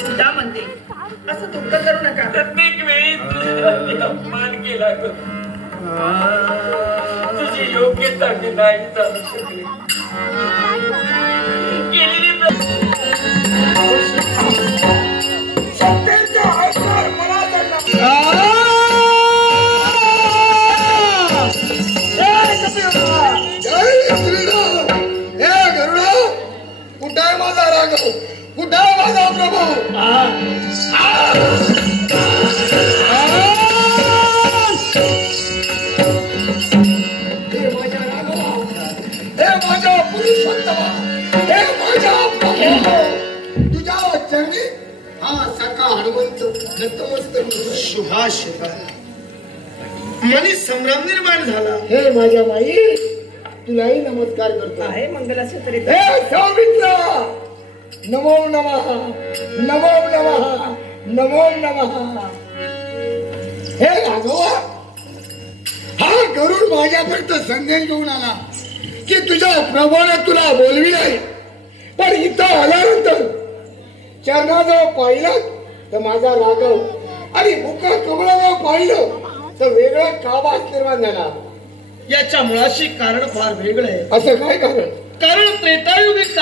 जा म्हणते असं दुःख करू नका. प्रत्येक वेळी तुझा अपमान केला ग. तुझी योग्यता मी नाही जाणू शकले. सत्तेचा अवतार मला कुठे आहे माझा राघव? कुठे आहे माझा प्रभू? हे माझ्या राघवा, हे माझ्या पुरुषोत्तमा, हे माझ्या प्रभू, तुझ्या चरणी हा सखा हनुमंत नतमस्तक सुभाष मनी संभ्रम निर्माण झाला. हे माझ्या माई तुलाही नमस्कार करतो. आहे मंगलासूत्र. हे सौमित्र नमो नमः नमो नमः नमो नमः. हे राघवा, हा गरुड माझ्यापर्यंत संदेश घेऊन आला की तुझ्या प्रभूने तुला बोलवी नाही, पण इथं आल्यानंतर चरणाजवळ पाहिलं तर माझा राघव आणि मुका कमळाजवळ पाहिलं तर वेगळा काबास निर्माण झाला. याच्या मुळाशी कारण फार वेगळं आहे. असं काय कारण? कारण त्रेतायुगीत